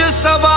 just some